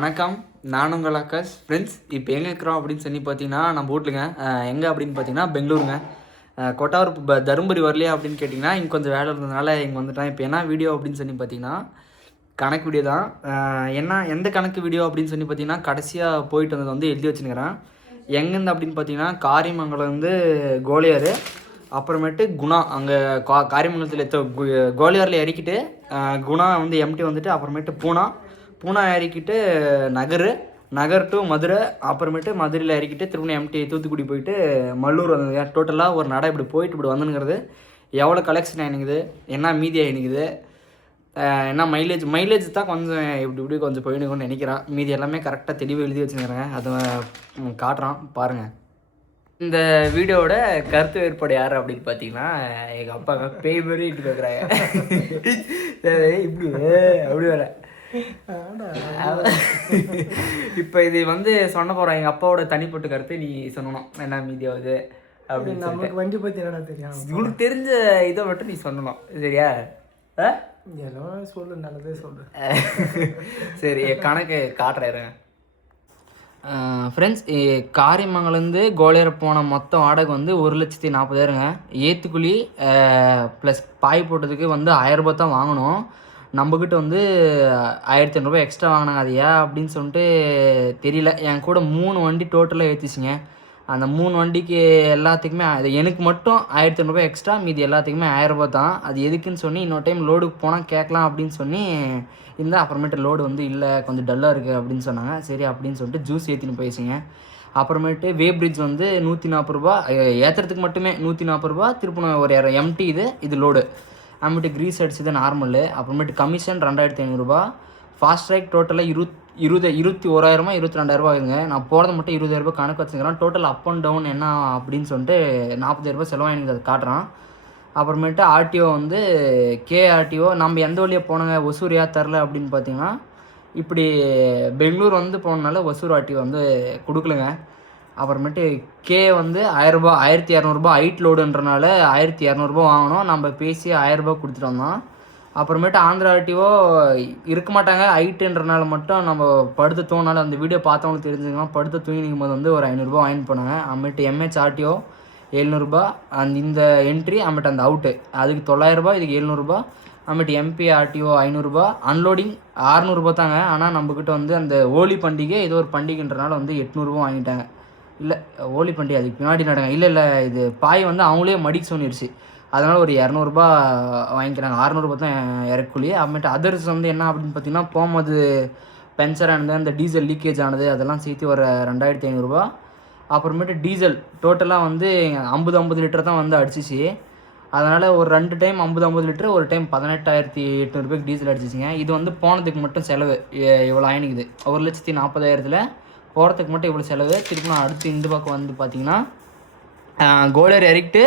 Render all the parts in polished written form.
வணக்கம், நான் உங்கள் ஆகாஷ். ஃப்ரெண்ட்ஸ், இப்போ எங்கே இருக்கிறோம் அப்படின்னு சொல்லி பார்த்தீங்கன்னா, நம்ம வீட்லுங்க. எங்கே அப்படின்னு பார்த்தீங்கன்னா பெங்களூருங்க. கொட்டாவூர் தருமபுரி வரலையா அப்படின்னு கேட்டிங்கன்னா, இங்கே கொஞ்சம் வேலை இருந்ததுனால இங்கே வந்துட்டேன். இப்போ என்ன வீடியோ அப்படின்னு சொல்லி பார்த்தீங்கன்னா, கணக்கு வீடியோ தான். எந்த கணக்கு வீடியோ அப்படின்னு சொல்லி பார்த்தீங்கன்னா, கடைசியாக போயிட்டு வந்தது வந்து எழுதி வச்சுருக்கிறேன். எங்கேருந்து அப்படின்னு பார்த்தீங்கன்னா, காரியமங்கலம் வந்து கோலியார், அப்புறமேட்டு குணா அங்கே காரியமங்கலத்தில் கோலியாரில் இறக்கிட்டு குணா வந்து எம்டி வந்துட்டு, அப்புறமேட்டு பூனா இறக்கிட்டு நகர் டு மதுரை, அப்புறமேட்டு மதுரையில் இறக்கிட்டு திரும்ப எம்டி தூத்துக்குடி போயிட்டு மல்லூர் வந்தது. டோட்டலாக ஒரு நடை இப்படி போயிட்டு இப்படி வந்துங்கிறது. எவ்வளோ கலெக்ஷன் ஆகினுக்குது, என்ன மீதி ஆகினுக்குது, என்ன மைலேஜ் தான் கொஞ்சம் இப்படி கொஞ்சம் போயினுக்குன்னு நினைக்கிறேன். மீதி எல்லாமே கரெக்டாக தெளிவாக எழுதி வச்சுக்கிறேங்க. அதை காட்டுறான் பாருங்கள். இந்த வீடியோவோட கருத்து வேறுபாடு யார் அப்படின்னு பார்த்தீங்கன்னா, எங்கள் அப்பா பேய் மாதிரி இட்டு கேட்குறாங்க. இப்படி அப்படி வர இப்போ இது வந்து சொன்ன போகிறோம். எங்கள் அப்பாவோட தனிப்பட்ட கருத்து நீ சொல்லணும், என்ன மீதியாவது அப்படின்னு. நமக்கு வண்டி பற்றி என்னடா தெரியும், உங்களுக்கு தெரிஞ்ச இதை மட்டும் நீ சொல்லணும், சரியா? எல்லாம் சொல்லு, நல்லதே சொல்லு. சரி, கணக்கு காட்டுறாரு. ஃப்ரெண்ட்ஸ், காரியமங்கலேருந்து கோலியார் போன மொத்தம் வாடகை வந்து 1,40,000ங்க. ஏற்றுக்குழி ப்ளஸ் பாய் போட்டதுக்கு வந்து 1000 தான் வாங்கணும். நம்மக்கிட்ட வந்து 1,500 எக்ஸ்ட்ரா வாங்கினாங்க. அது ஏன் அப்படின்னு சொல்லிட்டு தெரியல. என் கூட 3 வண்டி டோட்டலாக ஏற்றிச்சிங்க. அந்த 3 வண்டிக்கு எல்லாத்துக்குமே அது எனக்கு மட்டும் 1,500 எக்ஸ்ட்ரா, மீதி எல்லாத்துக்குமே 1000 தான். அது எதுக்குன்னு சொல்லி இன்னொரு டைம் லோடுக்கு போனால் கேட்கலாம் அப்படின்னு சொல்லி அப்புறமேட்டு லோடு வந்து இல்லை, கொஞ்சம் டல்லாக இருக்குது அப்படின்னு சொன்னாங்க. சரி அப்படின்னு சொல்லிட்டு ஜூஸ் ஏற்றின்னு போயிடுச்சிங்க. அப்புறமேட்டு வே பிரிட்ஜ் வந்து 140 ஏற்றுறதுக்கு மட்டுமே 140, திருப்பணும் ஒரு எம்டி இது லோடு. அப்புறமேட்டு க்ரீஸ் அடிச்சது நார்மலு. அப்புறமேட்டு கமிஷன் 2,500. ஃபாஸ்ட் ட்ராக் டோட்டலாக 21,000 22,000 ஆகுதுங்க. நான் போகிறது மட்டும் 20,000 கணக்கு வச்சுக்கிறேன். டோட்டல் அப் அண்ட் டவுன் என்ன அப்படின்னு சொல்லிட்டு 40,000 செலவாக அது காட்டுறான். அப்புறமேட்டு ஆர்டிஓ வந்து ஆர்டிஓ நம்ம எந்த வழியாக போனாங்க, ஒசூர் ஏன் தரல அப்படின்னு பார்த்தீங்கன்னா, இப்படி பெங்களூர் வந்து போனனால ஒசூர் ஆர்டிஓ வந்து கொடுக்கலங்க. அப்புறமேட்டு வந்து 1000, 1,200 ஹைட் லோடுன்றனால 1,200 வாங்கணும். நம்ம பேசி 1000 கொடுத்துட்டு வந்தோம். அப்புறமேட்டு ஆந்திரா ஆர்டிஓ இருக்க மாட்டாங்க, ஹைட்டுன்றனால மட்டும் நம்ம படுத்து தூங்கினால அந்த வீடியோ பார்த்தவங்களுக்கு தெரிஞ்சுக்கலாம். படுத்து தூங்கிக்கும் போது வந்து ஒரு 500 வாங்கிட்டு போனாங்க. அப்புறமேட்டு எம்ஹெச் ஆர்டிஓ 700, இந்த என்ட்ரி, அப்புறமேட்டு அந்த அவுட்டு அதுக்கு 900, இதுக்கு 700. அப்புறமேட்டு எம்பி ஆர்டிஓ 500, அன்லோடிங் 600 தாங்க. ஆனால் நம்மக்கிட்ட வந்து அந்த ஹோலி பண்டிகை ஏதோ ஒரு பண்டிகைன்றனால வந்து 800 வாங்கிட்டாங்க. இல்லை, ஹோலி பண்டிகை அதுக்கு பின்னாடி நடங்க. இல்லை, இது பாய் வந்து அவங்களே மடிக்க சொன்னிடுச்சு, அதனால் ஒரு 200 வாங்கிக்கிறாங்க. 600 தான் இறக்குள்ளி. அப்புறமேட்டு அதர்ஸ் வந்து என்ன அப்படின்னு பார்த்தீங்கன்னா, போகும்போது பஞ்சர் ஆனது, அந்த டீசல் லீக்கேஜ் ஆனது, அதெல்லாம் சேர்த்து ஒரு 2,500. அப்புறமேட்டு டீசல் டோட்டலாக வந்து 50 லிட்டர் தான் வந்து அடிச்சிச்சு. அதனால் ஒரு 2 டைம் 50 லிட்டர், ஒரு டைம் 18,800 டீசல் அடிச்சிச்சிங்க. இது வந்து போனதுக்கு மட்டும் செலவு இவ்வளோ ஆயினுக்குது. 1,40,000 போகிறதுக்கு மட்டும் இவ்வளோ செலவு. திருப்பி நான் அடுத்து இந்த பக்கம் வந்து பார்த்திங்கன்னா, கோலியார் இறக்கிட்டு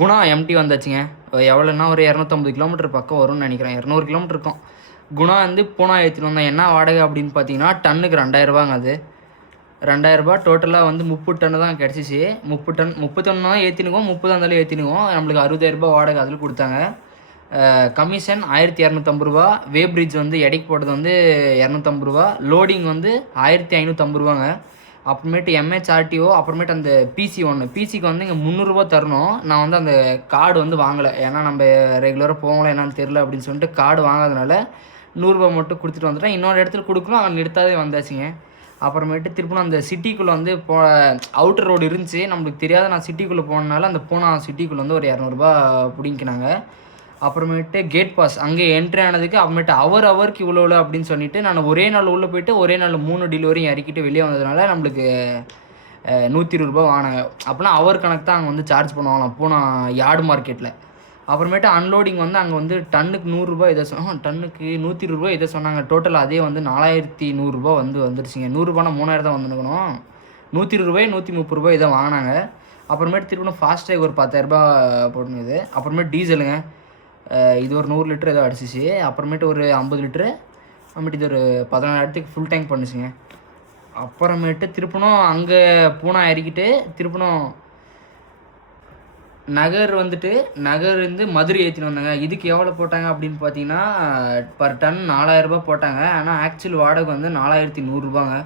குணா எம்டி வந்தாச்சுங்க. எவ்வளோன்னா ஒரு 250 கிலோமீட்டர் பக்கம் வரும்னு நினைக்கிறேன், 200 கிலோமீட்டர் இருக்கும். குணா வந்து பூனா ஏற்றிட்டு வந்தேன். என்ன வாடகை அப்படின்னு பார்த்தீங்கன்னா, டன்னுக்கு 2,000 அது 2,000 டோட்டலாக வந்து 30 டன்னு தான் கிடச்சிச்சு. 30 டன் தான் ஏற்றினுவோம், 30 இருந்தாலும் ஏற்றினுவோம். நம்மளுக்கு 60,000 வாடகை அதில் கொடுத்தாங்க. கமிஷன் 1,250. வே பிரிட்ஜ் வந்து எடைக்கு போட்டது வந்து 250. லோடிங் வந்து 1,550. அப்புறமேட்டு எம்ஹெச்ஆர்டிஓ, அப்புறமேட்டு அந்த பிசிக்கு வந்து இங்கே 300 தரணும். நான் வந்து அந்த கார்டு வந்து வாங்கலை, ஏன்னா நம்ம ரெகுலராக போகல என்னன்னு தெரில அப்படின்னு சொல்லிட்டு கார்டு வாங்காதனால 100 மட்டும் கொடுத்துட்டு வந்துட்டேன். இன்னொரு இடத்துல கொடுக்கணும், அவன் நிறுத்தாதே வந்தாச்சுங்க. அப்புறமேட்டு திருப்பணும் அந்த சிட்டிக்குள்ளே வந்து அவுட்டர் ரோடு இருந்துச்சு, நம்மளுக்கு தெரியாத. நான் சிட்டிக்குள்ளே போனனால அந்த பூனா சிட்டிக்குள்ளே வந்து ஒரு 200 பிடிங்கினாங்க. அப்புறமேட்டு கேட் பாஸ் அங்கே என்ட்ரி ஆனதுக்கு அப்புறமேட்டு அவருக்கு இவ்வளோ அப்படின்னு சொல்லிட்டு நான் ஒரே நாள் உள்ளே போயிட்டு ஒரே நாள் 3 டெலிவரியும் இறக்கிட்டு வெளியே வந்ததுனால நம்மளுக்கு 120 வாங்கினாங்க. அப்படின்னா அவர் கணக்கு தான் அங்கே வந்து சார்ஜ் பண்ணுவாங்களாம் பூனா யார்டு மார்க்கெட்டில். அப்புறமேட்டு அன்லோடிங் வந்து அங்கே வந்து டன்னுக்கு 100 இதை டன்னுக்கு 120 இதை சொன்னாங்க. டோட்டல் அதே வந்து 4,100 வந்து வந்துருச்சுங்க. 100 3,000 தான் வந்துருக்கணும். 120 130 இதை வாங்கினாங்க. அப்புறமேட்டு திருப்பி ஃபாஸ்ட் ட்ராக் ஒரு 10,000 போட்டுனுது. அப்புறமேட்டு டீசலுங்க, இது ஒரு 100 லிட்டர் ஏதோ அடிச்சிச்சு. அப்புறமேட்டு ஒரு 50 லிட்டரு, அப்புறமேட்டு இது ஒரு 14,000 ஃபுல் டேங்க் பண்ணுச்சுங்க. அப்புறமேட்டு திருப்பணும் அங்கே பூனா இறக்கிட்டு திருப்பணும் நகர் வந்துட்டு நகர் வந்து மதுரை ஏற்றின்னு வந்தாங்க. இதுக்கு எவ்வளோ போட்டாங்க அப்படின்னு பார்த்தீங்கன்னா, பர் டன் 4000 போட்டாங்க. ஆனால் ஆக்சுவல் வாடகை வந்து 4100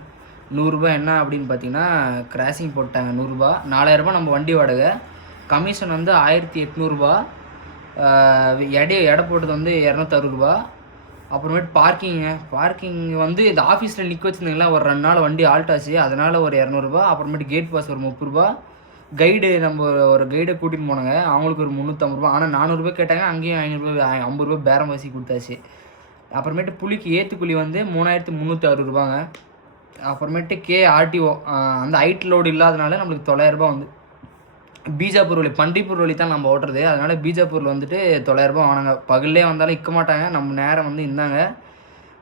100 என்ன அப்படின்னு பார்த்தீங்கன்னா, கிராசிங் போட்டாங்க 100 4000 நம்ம வண்டி வாடகை. கமிஷன் வந்து 1800 எடை போட்டது வந்து 260 அப்புறமேட்டு பார்க்கிங் வந்து இந்த ஆஃபீஸில் நிற்க வச்சுருந்தீங்களா, ஒரு 2 நாள் வண்டி ஆல்ட் ஆச்சு, அதனால் ஒரு 200 அப்புறமேட்டு கேட் பாஸ் ஒரு 30 கைடு நம்ம ஒரு கைடை கூட்டின்னு போனாங்க, அவங்களுக்கு ஒரு 350 ஆனால் 400 கேட்டாங்க. அங்கேயும் 500 50 பேரம் வாசி கொடுத்தாச்சு. அப்புறமேட்டு புலிக்கு ஏற்றுக்கூலி வந்து 3360 அப்புறமேட்டு ஆர்டிஓ அந்த ஹைட் லோடு இல்லாதனால நம்மளுக்கு 900 வந்து பீஜாப்பூர் வழி பண்டிப்பூர் வழி தான் நம்ம ஓட்டுறது. அதனால் பீஜாப்பூரில் வந்துட்டு 900 வாங்கினாங்க. பகல்லே வந்தாலும் இக்க மாட்டாங்க, நம்ம நேரம் வந்து இருந்தாங்க.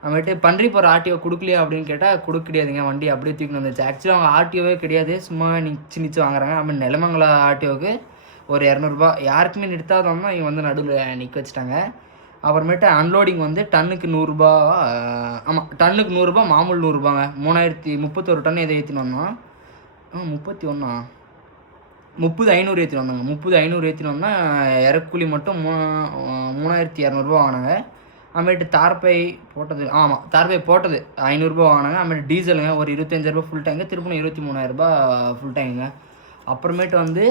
அவங்ககிட்ட பன்றிப்பூர் ஆர்டிஓ கொடுக்கலையா அப்படின்னு கேட்டால் கொடுக்க கிடையாதுங்க, வண்டி அப்படியே தூக்கி வந்துச்சு. ஆக்சுவலாக அவங்க ஆர்டிஓவே கிடையாது, சும்மா நிச்சு வாங்குறாங்க. அப்புறம் நிலமங்கல ஆர்டிஓவுக்கு ஒரு 200 யாருக்குமே நிறுத்தாதவங்க இவங்க வந்து நடுவில் நிற்க வச்சுட்டாங்க. அப்புறமேட்டு அன்லோடிங் வந்து டன்னுக்கு 100 ஆமாம் டன்னுக்கு 100 மாமூல் 100 31 டன் எதை ஏற்றின்னு வந்தோம் 31 500 ஏற்றின்னு வந்தாங்க. 500 ஏற்றின்னு வந்தால் இறக்கூலி மட்டும் 3200 வாங்கினாங்க. அப்புறமேட்டு தார்பை போட்டது 500 வாங்கினாங்க. அப்புறமேட்டு டீசலுங்க ஒரு 25,000 ஃபுல் டேங்கு, திருப்பணும் 23,000 ஃபுல் டேங்குங்க. அப்புறமேட்டு வந்து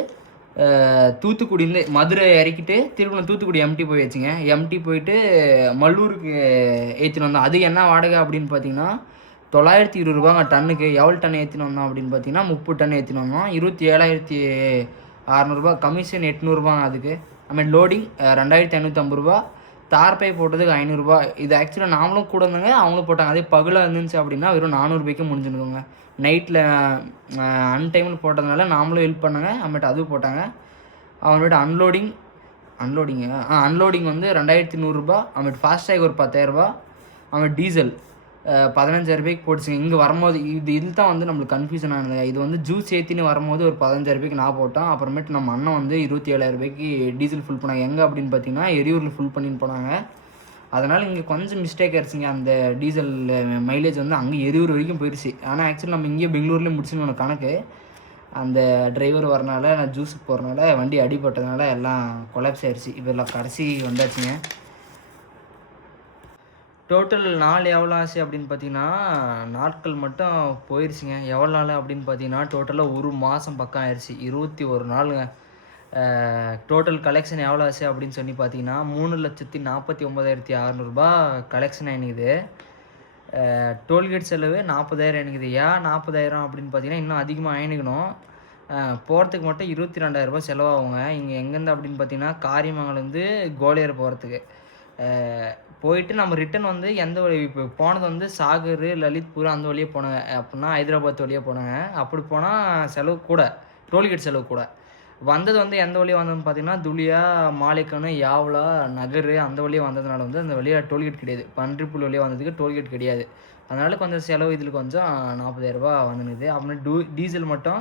தூத்துக்குடிந்து மதுரை இறக்கிட்டு திருப்பணம் தூத்துக்குடி எம்டி போய் வச்சுங்க. எம்டி போயிட்டு மல்லூருக்கு ஏற்றின்னு வந்தோம். அதுக்கு என்ன வாடகை அப்படின்னு பார்த்தீங்கன்னா 920 டன்னுக்கு. எவ்வளோ டன் ஏற்றின்னு வந்தோம் அப்படின்னு பார்த்தீங்கன்னா 30 டன் ஏற்றின்னு வந்தோம். 27,600 கமிஷன் 800 அதுக்கு. அதுமாதிரி லோடிங் 2,550 தார்பை போட்டதுக்கு 500. இது ஆக்சுவலாக நாமளும் கூட இருந்தாங்க, அவங்களும் போட்டாங்க. அதே பகலாக இருந்துச்சு அப்படின்னா வெறும் 400 முடிஞ்சுருக்கோங்க. நைட்டில் அன்டைமில் போட்டதுனால நாமளும் ஹெல்ப் பண்ணாங்க. அப்புறமேட்டு அதுவும் போட்டாங்க. அவனோட அன்லோடிங் வந்து 2,100. அப்புறமேட்டு ஃபாஸ்டேக் ஒரு 10,000. அவன் டீசல் 15,000 போட்டுச்சுங்க. இங்கே வரும்போது இதில் தான் வந்து நம்மளுக்கு கன்ஃபியூஷன் ஆனது. இது வந்து ஜூஸ் ஏற்றின்னு வரும்போது ஒரு 15,000 நான் போட்டோம். அப்புறமேட்டு நம்ம அண்ணன் வந்து 27,000 டீசல் ஃபுல் பண்ணாங்க. எங்கே அப்படின்னு பார்த்தீங்கன்னா எரியூரில் ஃபுல் பண்ணின்னு போனாங்க. அதனால் இங்கே கொஞ்சம் மிஸ்டேக் ஆயிடுச்சுங்க. அந்த டீசல் மைலேஜ் வந்து அங்கே எரியூர் வரைக்கும் போயிடுச்சு. ஆனால் ஆக்சுவலி நம்ம இங்கே பெங்களூர்லேயே முடிச்சுன்னு கணக்கு. அந்த டிரைவர் வரனால நான் ஜூஸுக்கு போகிறனால வண்டி அடிபட்டதுனால எல்லாம் கொலாப்ஸ் ஆயிடுச்சு. இப்போ எல்லாம் கடைசி வந்தாச்சுங்க. டோட்டல் நாள் எவ்வளோ ஆச்சு அப்படின்னு பார்த்தீங்கன்னா நாட்கள் மட்டும் போயிடுச்சுங்க. எவ்வளோ நாள் அப்படின்னு பார்த்தீங்கன்னா டோட்டலாக 1 மாதம் பக்கம் ஆயிடுச்சு. 21 நாளுங்க. டோட்டல் கலெக்ஷன் எவ்வளோ ஆச்சு அப்படின்னு சொல்லி பார்த்தீங்கன்னா 3,49,600 கலெக்ஷன் ஆகினுக்குது. டோல்கேட் செலவு 40,000 ஆகினுக்குது. ஏன் 40,000 அப்படின்னு பார்த்தீங்கன்னா இன்னும் அதிகமாக ஆகினுக்கணும். போகிறதுக்கு மட்டும் 22,000 செலவாகுங்க. இங்கே எங்கேருந்து அப்படின்னு பார்த்தீங்கன்னா காரியமங்கலேருந்து கோலியர் போகிறதுக்கு. போயிட்டு நம்ம ரிட்டன் வந்து எந்த வழி இப்போ போனது வந்து சாகர் லலித்பூர் அந்த வழியே போனாங்க. அப்படின்னா ஹைதராபாத் வழியாக போனாங்க. அப்படி போனால் செலவு கூட, டோல்கேட் செலவு கூட. வந்தது வந்து எந்த வழியாக வந்ததுன்னு பார்த்தீங்கன்னா துலியா, மாலிக்கனு, யாவ்லா, நகர் அந்த வழியாக வந்ததுனால வந்து அந்த வழியாக டோல்கேட் கிடையாது. பன்றிப்புல் வழியாக வந்ததுக்கு டோல்கேட் கிடையாது. அதனால் கொஞ்சம் செலவு இதில் கொஞ்சம் 40,000 வந்துனுது. அப்புறம் டீசல் மட்டும்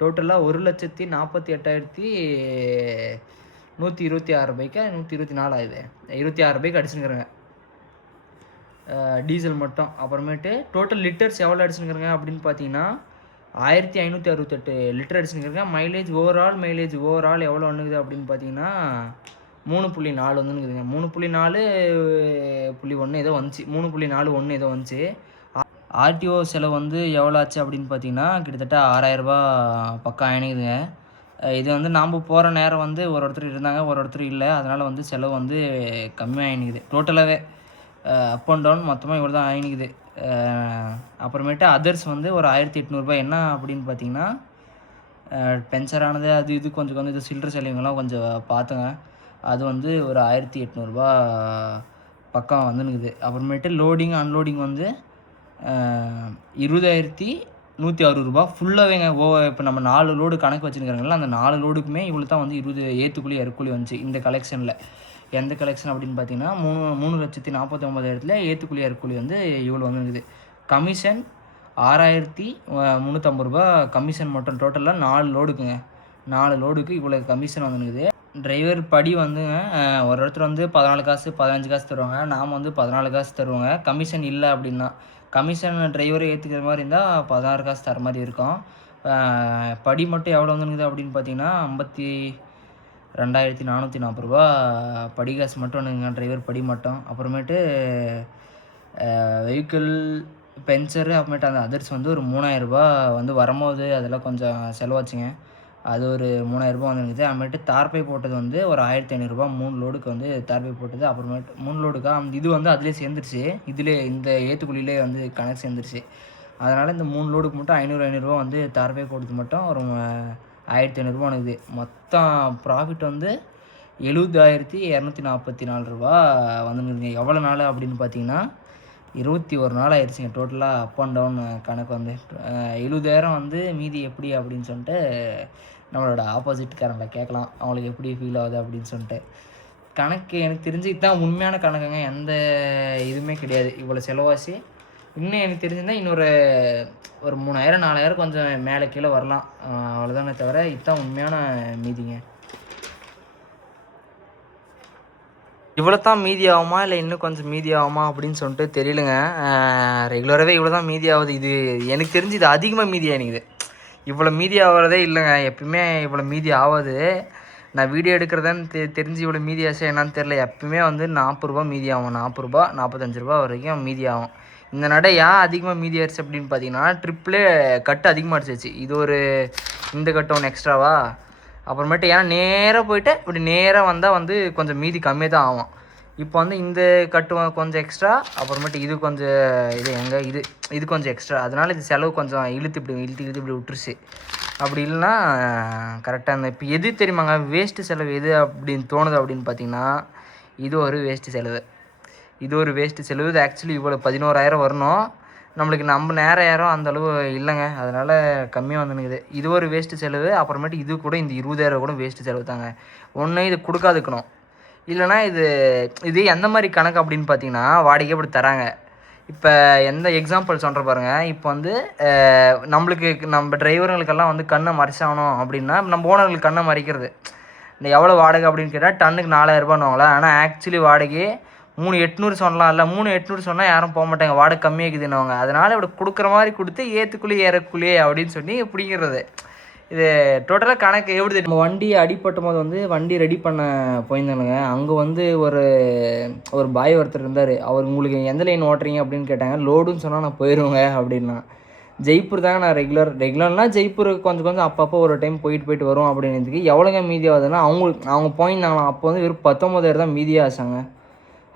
டோட்டலாக 1,40,126 124 ஆகுது. 26 அடிச்சுங்கிறேங்க டீசல் மட்டும். அப்புறமேட்டு டோட்டல் லிட்டர்ஸ் எவ்வளோ அடிச்சுங்கிறேங்க அப்படின்னு பார்த்தீங்கன்னா 1,568 லிட்டர் அடிச்சுங்கிறேங்க. ஓவரால் மைலேஜ் எவ்வளோ வந்துக்குது அப்படின்னு பார்த்தீங்கன்னா 3.4 வந்துக்குதுங்க. 3.4.1 ஏதோ வந்துச்சு. 3.41 ஏதோ வந்துச்சு. ஆர்டிஓ செலவு வந்து எவ்வளோ ஆச்சு அப்படின்னு பார்த்தீங்கன்னா கிட்டத்தட்ட 6,000 பக்கம் ஆயினுக்குதுங்க. இது வந்து நாம் போகிற நேரம் வந்து ஒருத்தர் இருந்தாங்க, ஒருத்தர் இல்லை. அதனால் வந்து செலவு வந்து கம்மியாக ஆயினுக்குது. டோட்டலாகவே அப் அண்ட் டவுன் மொத்தமாக இவ்வளோ தான் ஆயினுக்குது. அப்புறமேட்டு அதர்ஸ் வந்து ஒரு 1,800 என்ன அப்படின்னு பார்த்தீங்கன்னா பென்சர் ஆனது அது இது கொஞ்சம் இது சில்லற செலவுங்கெல்லாம் கொஞ்சம் பார்த்துங்க. அது வந்து ஒரு 1,800 பக்கம் வந்துனுக்குது. அப்புறமேட்டு லோடிங் அன்லோடிங் வந்து 20,160 ஃபுல்லாகவேங்க. இப்போ நம்ம 4 லோடு கணக்கு வச்சுருக்காங்களா, அந்த 4 லோடுக்குமே இவ்வளோ தான் வந்து 20 ஏற்றுக்குள்ளி இறக்குள்ளி வந்துச்சு இந்த கலெக்ஷனில். எந்த கலெக்ஷன் அப்படின்னு பார்த்தீங்கன்னா 3,49,000 ஏற்றுக்குள்ளி இறக்குள்ளி வந்து இவ்வளோ வந்துருக்குது. கமிஷன் 6,350 கமிஷன் மட்டும். டோட்டலாக 4 லோடுக்குங்க. 4 லோடுக்கு இவ்வளோ கமிஷன் வந்துருக்குது. டிரைவர் படி வந்துங்க ஒருத்தர் வந்து 14 காசு 15 காசு தருவாங்க. நாம் வந்து 14 காசு தருவாங்க. கமிஷன் இல்லை அப்படின்னா கமிஷன் டிரைவரை ஏற்றுக்கிற மாதிரி இருந்தால் 16 காசு தர மாதிரி இருக்கும். படி மட்டும் எவ்வளோ வந்துருக்குது அப்படின்னு பார்த்தீங்கன்னா 2440 ரூபா படி காசு மட்டும் ஒன்றுங்க, டிரைவர் படி மட்டும். அப்புறமேட்டு வெஹிக்கிள் பென்சரு, அப்புறமேட்டு அந்த அதர்ஸ் வந்து ஒரு 3000 ரூபா வந்து வரும்போது அதெல்லாம் கொஞ்சம் செலவாச்சுங்க. அது ஒரு 3000 ரூபா வந்துருக்குது. அப்புறமேட்டு தார்பை போட்டது வந்து ஒரு 1500 ரூபா 3 லோடுக்கு வந்து தார்பை போட்டது. அப்புறமேட்டு 3 லோடுக்கா இது வந்து அதிலே சேர்ந்துருச்சு. இந்த ஏத்துக்குழியிலே வந்து கணக்கு சேர்ந்துருச்சு. அதனால் இந்த 3 லோடுக்கு மட்டும் 500 ரூபா வந்து தார்பை போட்டது மட்டும் ஒரு 1500 ரூபா வந்துக்குது. மொத்தம் ப்ராஃபிட் வந்து 70,244 ரூபா வந்துருக்குதுங்க. எவ்வளோ நாள் அப்படின்னு பார்த்தீங்கன்னா 21 நாள் ஆயிடுச்சுங்க டோட்டலாக அப் அண்ட் டவுன் கணக்கு வந்து. 70,000 வந்து மீதி எப்படி அப்படின்னு சொல்லிட்டு நம்மளோட ஆப்போசிட்காரங்களை கேட்கலாம், அவங்களுக்கு எப்படி ஃபீல் ஆகுது அப்படின்னு சொல்லிட்டு. கணக்கு எனக்கு தெரிஞ்சு இதுதான் உண்மையான கணக்குங்க, எந்த இதுவுமே கிடையாது. இவ்வளோ செலவாசி இன்னும் எனக்கு தெரிஞ்சுருந்தால் இன்னொரு 3000 4000 கொஞ்சம் மேலே கீழே வரலாம், அவ்வளோதானே தவிர இதுதான் உண்மையான மீதிங்க. இவ்வளோ தான் மீதி ஆகுமா இல்லை இன்னும் கொஞ்சம் மீதி ஆகுமா அப்படின்னு சொல்லிட்டு தெரியலங்க. ரெகுலராகவே இவ்வளோ தான் மீதி ஆகுது. இது எனக்கு தெரிஞ்சு இது அதிகமாக மீதி ஆகிக்குது. இவ்வளோ மீதி ஆகிறதே இல்லைங்க, எப்பயுமே இவ்வளோ மீதி ஆகாது. நான் வீடியோ எடுக்கிறதான்னு தெரிஞ்சு இவ்வளோ மீதி ஆச்சா என்னான்னு தெரில. எப்பவுமே வந்து 40 ரூபா மீதி ஆகும், 40 ரூபா 45 ரூபா வரைக்கும் மீதி ஆகும். இந்த நடை ஏன் அதிகமாக மீதி ஆயிடுச்சு அப்படின்னு பார்த்தீங்கன்னா ட்ரிப்லே கட்டு அதிகமாக அடிச்சிச்சு. இந்த கட்டு ஒன்று எக்ஸ்ட்ராவா. அப்புறமேட்டு ஏன்னா நேராக போயிட்டு இப்படி நேராக வந்தால் வந்து கொஞ்சம் மீதி கம்மியாக தான் ஆகும். இப்போ வந்து இந்த கட்டு கொஞ்சம் எக்ஸ்ட்ரா, அப்புறமேட்டு இது கொஞ்சம் இது கொஞ்சம் எக்ஸ்ட்ரா. அதனால் இது செலவு கொஞ்சம் இழுத்து இப்படி விட்டுருச்சு. அப்படி இல்லைன்னா கரெக்டாக இருந்தேன். இப்போ எது தெரியுமாங்க வேஸ்ட்டு செலவு எது அப்படின்னு தோணுது அப்படின்னு பார்த்தீங்கன்னா இது ஒரு வேஸ்ட்டு செலவு. இது ஆக்சுவலி இவ்வளோ 11,000 வரணும், நம்மளுக்கு நம்ம நேரம் யாரும் அந்தளவு இல்லைங்க, அதனால் கம்மியாக வந்துனுக்குது. இது ஒரு வேஸ்ட்டு செலவு. அப்புறமேட்டு இது கூட இந்த 20,000 கூட வேஸ்ட்டு செலவு தாங்க. ஒன்று இது கொடுக்காதுக்கணும், இல்லைனா இது எந்த மாதிரி கணக்கு அப்படின்னு பார்த்தீங்கன்னா வாடகை அப்படி தராங்க. இப்போ எந்த எக்ஸாம்பிள் சொல்கிற பாருங்கள். இப்போ வந்து நம்ம டிரைவருங்களுக்கெல்லாம் வந்து கண்ணை மறைச்சாகணும் அப்படின்னா நம்ம ஓனர்களுக்கு கண்ணை மறைக்கிறது இந்த எவ்வளோ வாடகை அப்படின்னு கேட்டால் டன்னுக்கு 4000 ரூபான்னுவாங்களா. ஆனால் ஆக்சுவலி வாடகை 3,800 சொல்லலாம். இல்லை 3,800 சொன்னால் யாரும் போக மாட்டாங்க, வாடகை கம்மியாக்குதுன்னுவாங்க. அதனால் இப்படி கொடுக்குற மாதிரி கொடுத்து ஏற்றுக்குள்ளே ஏறக்குள்ளே அப்படின்னு சொல்லி பிடிக்கிறது. இது டோட்டலாக கணக்கு எப்படி நம்ம வண்டி அடிப்பட்டும் போது வந்து வண்டி ரெடி பண்ண போயிருந்தானுங்க. அங்கே வந்து ஒரு பாய் ஒருத்தர் இருந்தார். அவர் உங்களுக்கு எந்த லைன் ஓட்டுறீங்க அப்படின்னு கேட்டாங்க. லோடுன்னு சொன்னால் நான் போயிடுவேங்க அப்படின்னா. ஜெய்ப்பூர் தாங்க நான் ரெகுலர்னால் ஜெய்ப்பூர் கொஞ்சம் அப்பப்போ ஒரு டைம் போயிட்டு வரும் அப்படின்றதுக்கு. எவ்வளோங்க மீதி ஆகுதுன்னா அவங்க போயிருந்தாங்களாம். அப்போ வந்து வெறும் 19,000 தான் மீதியாக ஆச்சாங்க.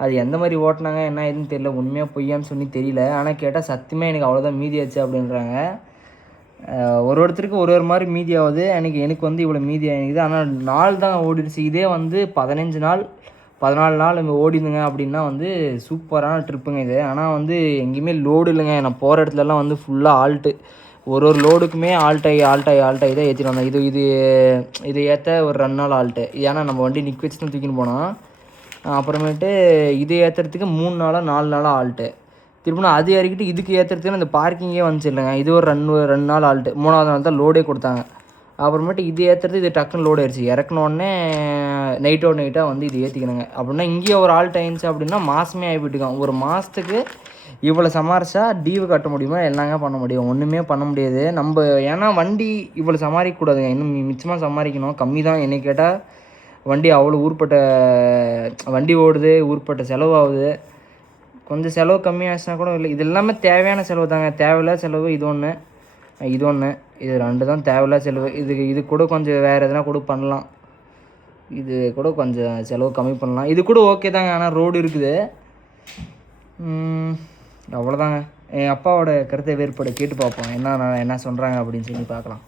அது எந்த மாதிரி ஓட்டினாங்க என்ன ஏதுன்னு தெரியல, உண்மையாக பொய்யான்னு சொல்லி தெரியல. ஆனால் கேட்டால் சத்தியமாக எனக்கு அவ்வளோதான் மீதி ஆச்சு அப்படின்றாங்க. ஒருத்தருக்கு ஒரு மாதிரி மீதி ஆகுது. எனக்கு வந்து இவ்வளோ மீதி ஆகிக்குது. ஆனால் நாள் தான் ஓடிடுச்சு. இதே வந்து 15 நாள் 14 நாள் நம்ம ஓடிடுங்க அப்படின்னா வந்து சூப்பரான ட்ரிப்புங்க இது. ஆனால் வந்து எங்கேயுமே லோடு இல்லைங்க. நான் போகிற இடத்துலலாம் வந்து ஃபுல்லாக ஆல்ட்டு, ஒரு லோடுக்குமே ஆல்ட்டாகி தான் ஏற்றிட்டு வந்தேன். இது ஏற்ற ஒரு 2 நாள் ஆல்ட்டு. ஏன்னா நம்ம வண்டி நிற்க வச்சு தான் தூக்கின்னு போனோம். அப்புறமேட்டு இது ஏற்றுறதுக்கு 3 நாளாக 4 நாளாக ஆல்ட்டு. திருப்பினா அது இறக்கிட்டு இதுக்கு ஏற்றுறதுக்கு அந்த பார்க்கிங்கே வந்துச்சு இல்லைங்க. இது ஒரு 2 நாள் ஆல்ட்டு. 3ஆவது நாள் தான் லோடே கொடுத்தாங்க. அப்புறமேட்டு இது ஏற்றுறது இது டக்குன்னு லோடு ஆயிடுச்சு. இறக்குனோடனே நைட்டாக வந்து இது ஏற்றிக்கணுங்க. அப்படின்னா இங்கேயே ஒரு ஆல்ட் ஆயிடுச்சு அப்படின்னா மாதமே ஆகிவிட்டுருக்கான். ஒரு மாதத்துக்கு இவ்வளோ சமாளித்தா டீவு கட்ட முடியுமா, என்னங்க பண்ண முடியும்? ஒன்றுமே பண்ண முடியாது நம்ம. ஏன்னா வண்டி இவ்வளோ சமாளிக்கக்கூடாதுங்க, இன்னும் மிச்சமாக சமாளிக்கணும். கம்மி தான் என்னை கேட்டால். வண்டி அவ்வளோ வண்டி ஓடுது, ஊர்பட்ட செலவாகுது. கொஞ்சம் செலவு கம்மியாச்சுன்னா கூட இல்லை. இது எல்லாமே தேவையான செலவு தாங்க. தேவையில்லாத செலவு இது ஒன்று, இது 2 தான் தேவையில்லாத செலவு. இது கூட கொஞ்சம் வேறு எதனா கூட பண்ணலாம். இது கூட கொஞ்சம் செலவு கம்மி பண்ணலாம். இது கூட ஓகே தாங்க. ஆனால் ரோடு இருக்குது. அவ்வளோதாங்க. என் அப்பாவோட கருத்தை வேறுபாடு கேட்டு பார்ப்போம், என்ன சொல்கிறாங்க அப்படின்னு சொல்லி பார்க்கலாம்.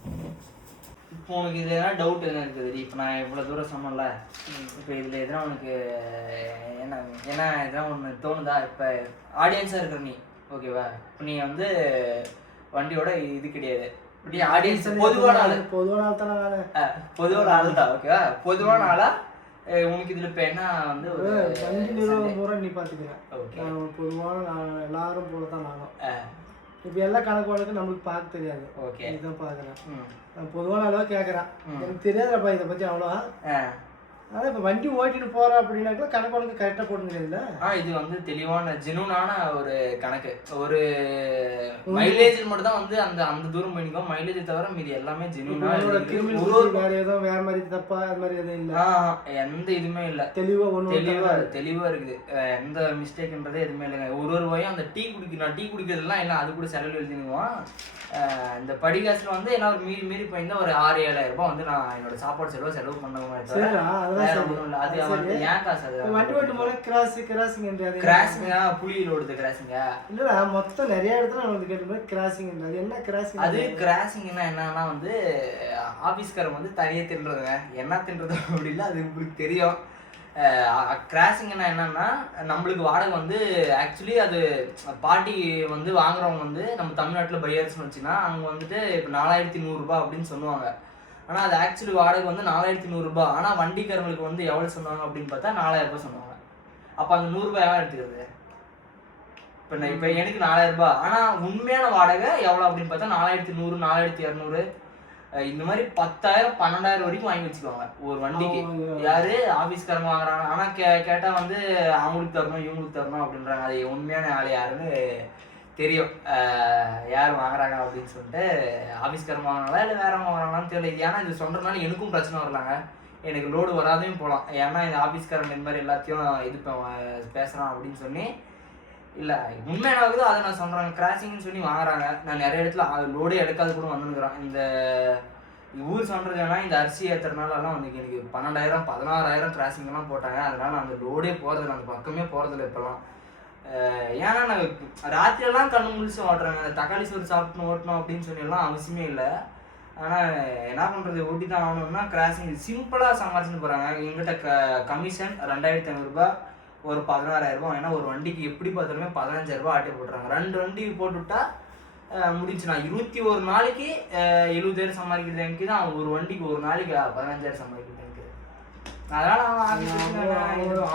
இப்போ உனக்கு இது எதனா டவுட் எதுனா இருக்குது? இப்போ நான் இவ்வளோ தூரம் சொன்னல, இப்போ இதில் எதனா உனக்கு என்ன எதனா ஒன்று தோணுதா? இப்போ ஆடியன்ஸாக இருக்கிற நீ ஓகேவா? இப்போ நீ வந்து வண்டியோட இது கிடையாது, இப்படி ஆடியன்ஸ் பொதுவான ஆள் தான் ஓகேவா? பொதுவான ஆளா உனக்கு இதில் இப்போ என்ன வந்து ஒரு வண்டி நிறுவனம் பூரா நீ பார்த்துக்கிறேன். பொதுவான எல்லாரும் போல தான் நானும். இப்போ எல்லாம் கணக்கு வழக்கு நம்மளுக்கு பார்க்க தெரியாது. ஓகே, இதுதான் பார்க்குறேன். நான் பொதுவான அளவாக கேட்குறேன். எனக்கு தெரியாதுப்பா இதை பற்றி அவ்வளோ. அதான் இப்போ வண்டி ஓட்டிட்டு போகிறோம் அப்படின்னாக்கா கணக்கு வழக்கு கரெக்டாக போட்டுங்கிறதுல. இது வந்து தெளிவான ஜெனூனான ஒரு கணக்கு. ஒரு மைலேஜ் மட்டும் தான் வந்து அந்த அந்த தூரம் பண்ணிக்கோ. மைலேஜ் தவிர மீதி எல்லாமே ஜெனூனா. வேற ஏதோ வேற மாதிரி தப்பா அது மாதிரி எதுவும் இல்லை. எந்த இதுவுமே இல்லை. தெளிவா இருக்குது. எந்த மிஸ்டேக்ன்றதே எதுவுமே இல்லைங்க. ஒரு வயம் அந்த டீ குடிக்கிறதுலாம் இல்லை, அது கூட செலவு எழுதினுவோம். இந்த படிகாசுல வந்து என்ன ஒரு மீறி போயிருந்தா ஒரு 6-7 ரூபாய் வந்து நான் என்னோட சாப்பாடு செலவு பண்ணுவேன். அது வந்து ஏன் காசு? அது வண்டி ஓட்டு போல கிராசிங் புலியில் ஓடுது கிராசிங்க இல்ல மொத்தம் நிறைய இடத்துல வந்து கேட்டு கிராசிங். அது என்ன கிராசிங்? அது கிராசிங்னா என்னன்னா வந்து ஆபீஸ்காரங்க வந்து தனியாக தின்றதுங்க. என்ன தின்றது அப்படி இல்லை, அது உங்களுக்கு தெரியும். கிராசிங்னா என்னன்னா நம்மளுக்கு வாடகை வந்து ஆக்சுவலி அது பாட்டி வந்து வாங்குறவங்க வந்து நம்ம தமிழ்நாட்டில் பையர்ஸ்னு வச்சுன்னா அவங்க வந்துட்டு இப்போ 4100 ரூபாய் அப்படின்னு சொல்லுவாங்க. ஆனால் அது ஆக்சுவலி வாடகை வந்து 4100 ரூபாய். ஆனால் வண்டிக்காரங்களுக்கு வந்து எவ்வளோ சொன்னாங்க அப்படின்னு பார்த்தா 4000 ரூபாய் சொன்னாங்க. அப்போ அந்த 100 ரூபாய் எவ்வளோ எடுத்துக்கிறது? இப்போ எனக்கு 4000 ரூபாய். ஆனால் உண்மையான வாடகை எவ்வளோ அப்படின்னு பார்த்தா 4100 4200 இந்த மாதிரி 10,000 12,000 வரைக்கும் வாங்கி வச்சுக்குவாங்க ஒரு வண்டிக்கு. யாரு ஆபீஸ்காரங்க வாங்குறாங்க. ஆனா கேட்டா வந்து அவங்களுக்கு தரணும் இவங்களுக்கு தரணும் அப்படின்றாங்க. அது உண்மையான ஆள் யாருன்னு தெரியும், யார் வாங்குறாங்க அப்படின்னு சொல்லிட்டு. ஆபீஸ்காரங்க வாங்கினாங்களா இல்லை வேறவங்க வாங்குறாங்களான்னு தெரியல. ஏன்னா இது சொல்றதுனால எனக்கும் பிரச்சனை வரலாங்க. எனக்கு லோடு வராதையும் போகலாம். ஏன்னா இந்த ஆபீஸ்காரங்க இந்த மாதிரி எல்லாத்தையும் இது பேசுறான் அப்படின்னு சொல்லி இல்லை உண்மை என்ன ஆகுதோ அதை நான் சொல்கிறேன். கிராசிங்னு சொல்லி வாங்குறாங்க. நான் நிறைய இடத்துல அது லோடே எடுக்காது கூட வந்துருக்குறேன். இந்த ஊர் சொல்கிறது ஏன்னா இந்த அரிசி ஏற்றுறதுனாலலாம் வந்து எனக்கு 12,000 16,000 கிராசிங்லாம் போட்டாங்க. அதனால் நான் அந்த லோடே போகிறதில்ல, அந்த பக்கமே போகிறதில்ல இப்போல்லாம். ஏன்னா நான் ராத்திரியெல்லாம் கண்ணு முடிச்சு ஓட்டுறாங்க. அந்த தக்காளி சோறு சாப்பிட்டு ஓட்டணும் அப்படின்னு சொல்லியெல்லாம் அவசியமே இல்லை. ஆனால் என்ன பண்ணுறது, ஓட்டி தான் ஆகணும்னா கிராசிங் சிம்பிளாக சமாளிச்சுன்னு போகிறாங்க. எங்கிட்ட கமிஷன் 2,500 ரூபாய், ஒரு 16,000 ரூபாய். ஏன்னா ஒரு வண்டிக்கு எப்படி பார்த்தாலுமே 15,000 ரூபாய் ஆட்டி போட்டுறாங்க. 2 வண்டிக்கு போட்டுவிட்டா முடிஞ்சு. நான் 21 நாளைக்கு 70,000 சம்பாதிக்கிறது எனக்கு தான். ஒரு வண்டிக்கு ஒரு நாளைக்கு 15,000 சம்பாதிக்கிறது எனக்கு. அதனால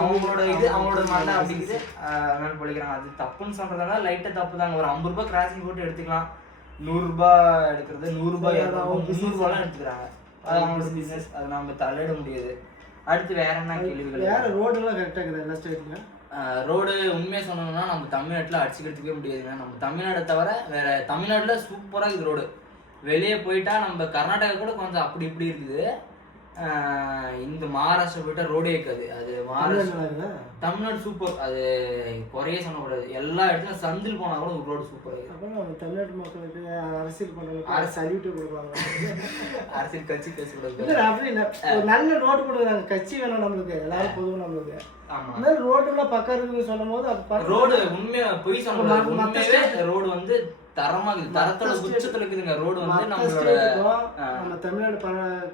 அவங்களோட இது அவங்களோட மண்ணை அப்படிங்குது மேல் பொழிக்கிறாங்க. அது தப்புன்னு சொல்றதுனால லைட்டாக தப்பு தாங்க. ஒரு 50 ரூபாய் கிராசிங் போட்டு எடுத்துக்கலாம். 100 ரூபாய் எடுக்கிறது 100 ரூபாய் 300 ரூபாய்லாம் எடுத்துக்கிறாங்க. அது அவங்களோட பிஸ்னஸ், அது நம்ம தலையிட முடியாது. அடுத்து வேற என்ன கேள்விகள்? வேற ரோடுலாம் கரெக்டாக இருக்குது எல்லா ஸ்டேட்ல. ரோடு உண்மையாக சொன்னோம்னா நம்ம தமிழ்நாட்டில் அடிச்சுக்கிறதுக்கே முடியாதுங்க. நம்ம தமிழ்நாடை தவிர வேற தமிழ்நாட்டில் சூப்பராக இருக்குது ரோடு. வெளியே போயிட்டா நம்ம கர்நாடகா கூட கொஞ்சம் அப்படி இப்படி இருக்குது. இந்த மகாராஷ்டிரா போயிட்டா ரோடே இருக்காது. அது மகாராஷ்டிரா தமிழ்நாடு சூப்பர், அது குறைய சொல்லக்கூடாது. எல்லா இடத்துலையும் சந்தில் போனால் கூட ரோடு சூப்பராக இருக்குது. தமிழ்நாட்டு மக்களுக்கு அரசியல் பண்ணுறவங்களுக்கு சல்யூட்டு கொடுப்பாங்க. அரசியல் கட்சி பேசக்கூடாது அப்படி இல்லை, ஒரு நல்ல ரோடு கொடுக்குறாங்க. கட்சி வேணும் நம்மளுக்கு, எல்லாரும் பொதுவாக நம்மளுக்கு. ஆமா ரோடுலாம் பக்கம் இருக்குன்னு சொல்லும் போது அது ரோடு உண்மையா பொய் சொல்லக்கூடாது. உண்மையாவே ரோடு வந்து தரமா இருக்குது, தரத்தோட உச்சத்துல இருக்குதுங்க. ரோடு வந்து நம்ம தமிழ்நாடு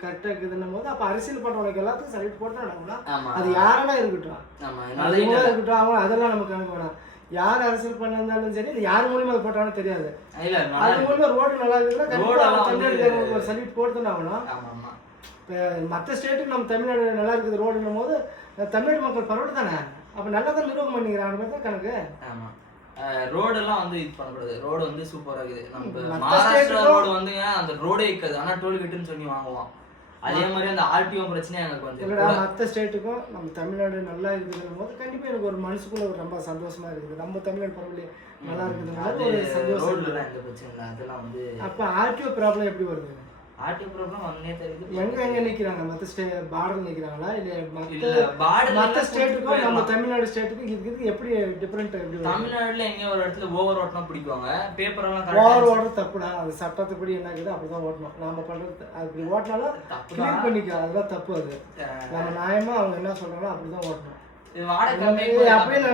கரெக்டா இருக்குதுன்னும் போது அப்ப அரசியல் பண்றவங்களுக்கு எல்லாத்துக்கும் சல்யூட் போட்டாங்கன்னா அது யாரா இருக்கட்டும் இருக்கட்டும், அவங்க அதெல்லாம் நமக்கு கணக்கு வேணாம். யார் அரசியல் பண்ணிருந்தாலும் சரி, இது யார் மூலியமா அது போட்டாலும் தெரியாது. அது மூலமா ரோடு நல்லா இருக்குதுன்னா தமிழ்நாடு ஒரு சல்யூட் போட்டுதான். இப்போ மற்ற ஸ்டேட்டுக்கு நம்ம தமிழ்நாடு நல்லா இருக்குது ரோடுன்னும் போது தமிழ்நாடு மக்கள் பரவாயில்ல தானே, அப்ப நல்லா தான் நிர்வாகம் பண்ணிக்கிறாங்க மாதிரி தான் கணக்கு. ரோடெல்லாம் வந்து இது பண்ணக்கூடாது. ரோடு வந்து சூப்பரா இருக்குது. நம்ம மகாராஷ்டிரா ரோடு வந்து அந்த ரோடே இருக்காது, ஆனா டோல்கேட்டுன்னு சொல்லி வாங்குவோம். அதே மாதிரி அந்த ஆர்டிஓ பிரச்சனை எனக்கு வந்து மற்ற ஸ்டேட்டுக்கும் நம்ம தமிழ்நாடு நல்லா இருக்குதுன்னும் போது கண்டிப்பா எனக்கு ஒரு மனசுக்குள்ள ஒரு ரொம்ப சந்தோஷமா இருக்குது. நம்ம தமிழ்நாடு பரவாயில்ல நல்லா இருக்குதுனால ஒரு சந்தோஷம். ரோட்ல எந்த பிரச்சனை இல்லை, அதெல்லாம் வந்து. அப்ப ஆர்டிஓ ப்ராப்ளம் எப்படி வருது? ஆர்டிஓ ப்ராப்ளம் வந்தே தெரியுது. எங்க நிக்கிறாங்க? மற்ற பார்டர் நிக்கிறாங்களா இல்ல மற்ற ஸ்டேட்டுக்கும் நம்ம தமிழ்நாடு ஸ்டேட்டுக்கும் இதுக்கு எப்படி டிஃபரெண்ட்? எப்படி தமிழ்நாடுல எங்க ஒரு இடத்துல ஓவர் ஓட்டனா பிடிக்குவாங்க. பேப்பர் எல்லாம் ஓவர் ஓடுறது தப்புடா. அது சட்டத்துப்படி என்ன இருக்குது அப்படிதான் ஓட்டணும். நாம பண்றது அப்படி ஓட்டினாலும் கிளியர் பண்ணிக்க, அதுதான் தப்பு. அது நம்ம நியாயமா அவங்க என்ன சொல்றாங்களோ அப்படிதான் ஓட்டணும். அப்படின்னு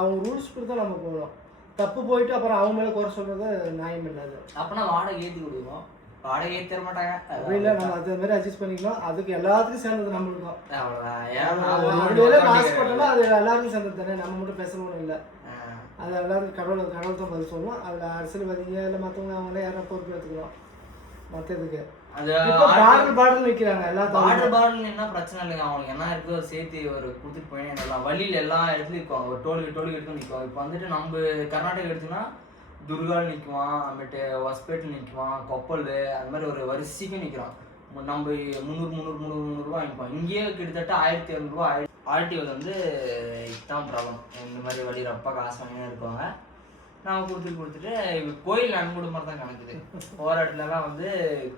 அவங்க ரூல்ஸ் கொடுத்தா நம்ம போகணும். தப்பு போயிட்டு அப்புறம் அவங்க மேல குறை சொல்றது நியாயம் இல்லாது. அப்பனா வாடகை ஏற்றி கொடுக்கணும். வாடகை ஏற்றி தர மாட்டாங்க. அப்படி இல்லை, நம்ம அது மாதிரி அட்ஜஸ்ட் பண்ணிக்கலாம். அதுக்கு எல்லாத்துக்கும் சேர்ந்தது நம்மளுக்கும். ஆசைப்பட்டோம்னா அது எல்லாருக்கும் சேர்ந்தது தானே, நம்ம மட்டும் பேசணும்னு இல்லை. அது எல்லாருக்கும் கடவுள் தான் பதில் சொல்லணும். அதில் அரசியல்வாதிங்க இல்லை மற்றவங்க அவங்களே யாரும் பொறுப்பு எடுத்துக்கிறோம். மற்றதுக்கு பாடல் வைக்கிறாங்க. எல்லாத்தையும் பாடல் என்ன பிரச்சனை இல்லைங்க. அவங்களுக்கு என்ன இருக்கோ சேர்த்து ஒரு கொடுத்துட்டு போய் எல்லாம் வழியில் எல்லா இடத்துலையும் இருக்குவாங்க. ஒரு டோல்கேட் நிற்குவாங்க. இப்போ வந்துட்டு நம்ம கர்நாடகா எடுத்தோம்னா துர்கால் நிற்குவான், அப்புறமேட்டு ஹாஸ்பிட்டல் நிற்குவான், கொப்பல், அது மாதிரி ஒரு வரிசைக்கும் நிற்கிறான். நம்ம 300 வாங்கிப்போம். இங்கேயே கிட்டத்தட்ட 1200 ஆர்டிஓவில் வந்து இதுதான் ப்ராப்ளம். இந்த மாதிரி வழி ரப்பா காசு வாங்கினே இருப்பாங்க. நாங்கள் கொடுத்துட்டு கோயில் நன்கொடை மாதிரி தான் கணக்குது. போராட்டத்துலலாம் வந்து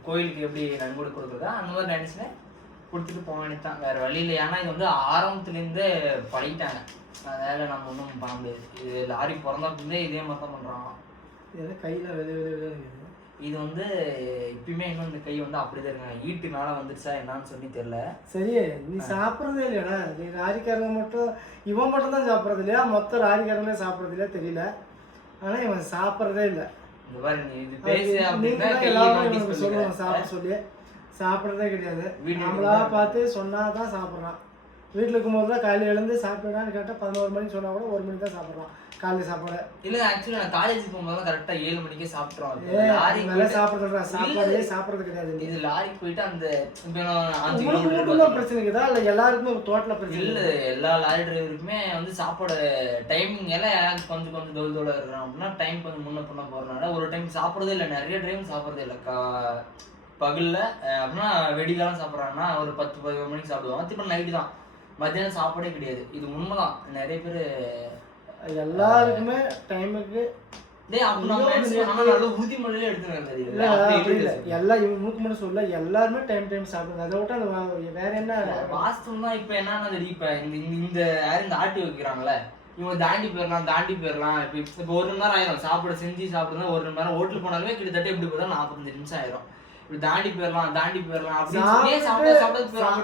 கோயிலுக்கு எப்படி நன்கொடை கொடுக்குறதா அந்த மாதிரி நினச்சினே கொடுத்துட்டு போக வேண்டியது தான், வேறு வழி இல்லை. ஏன்னா இது வந்து ஆரம்பத்துலேருந்தே பழகிட்டாங்க, அதனால் நம்ம ஒன்றும் பண்ண முடியாது. இது லாரி பிறந்தப்பே இதே மாதிரி தான் பண்ணுறாங்க. இதெல்லாம் கையில் வித இது வந்து இப்பயுமே இன்னும் இந்த கை வந்து அப்படிதான் இருக்காங்க. ஈட்டுனால வந்துருச்சா என்னன்னு சொல்லி தெரியல. சரி, நீ சாப்பிட்றதே இல்லையாடா? நீ லாரிக்காரங்க மட்டும் இவன் மட்டும் தான் சாப்பிட்றது இல்லையா? மொத்த லாரிக்காரங்களே சாப்பிட்றது இல்லையா தெரியல. ஆனால் இவன் சாப்பிட்றதே இல்லை. இந்த மாதிரி நீ இது பேசு அப்படின்னா எல்லாரும் சொல்லுவாங்க சாப்பிட சொல்லி, சாப்பிட்றதே கிடையாது. நம்மளா பார்த்து சொன்னால் தான் சாப்பிட்றான். வீட்டில் இருக்கும்போது தான் காலையில் எழுந்து சாப்பிட்றான்னு கேட்டால் 11 மணிக்கு சொன்னால் கூட 1 மணிக்கு தான் சாப்பிட்றான் காலையில் சாப்பாடு. இல்லை, ஆக்சுவலி நான் காலேஜுக்கு போகும்போது கரெக்டாக 7 மணிக்கே சாப்பிட்றோம். சாப்பிட்றா சாப்பாடே சாப்பிட்றது கிடையாது. இது லாரிக்கு போயிட்டு அந்த பிரச்சனை இருக்குதா இல்லை எல்லாருக்குமே டோட்டலாக பிரச்சனை இல்லை? எல்லா லாரி டிரைவருக்குமே வந்து சாப்பாடு டைமிங் எல்லாம் யாராவது கொஞ்சம் தோல் இருக்கிறோம் அப்படின்னா டைம் கொஞ்சம் முன்ன பண்ண போகிறனால ஒரு டைம் சாப்பிட்றதே இல்லை. நிறைய டைம் சாப்பிட்றதே இல்லை. பகலில் அப்படின்னா வெடிலாம் சாப்பிட்றாங்கன்னா ஒரு 10-11 மணிக்கு சாப்பிடுவாங்க. திரும்ப நைட்டு தான், மத்தியானம் சாப்பாடே கிடையாது. இது உண்மைதான். நிறைய பேர் எல்லாருக்குமே டைமுக்கு உறுதிமொழியில எடுத்துருக்காங்க. எல்லாம் இவங்களுக்கு மட்டும் சொல்ல, எல்லாருமே டைம் சாப்பிடுங்க. அதை விட்டு அந்த வேற என்ன வாஸ்தவம் தான். இப்ப என்னன்னா இப்ப இந்த யாரும் இந்த ஆட்டி வைக்கிறாங்களே, இவங்க தாண்டி போயிடலாம். இப்ப 1 மணி நேரம் ஆயிரும் சாப்பிட, செஞ்சு சாப்பிடுறதா 1 மணி நேரம் ஹோட்டல் போனாலுமே கிட்டத்தட்ட எப்படி போதா 45 நிமிஷம் ஆயிரும். தாண்டி போயிடலாம் அப்படின்னு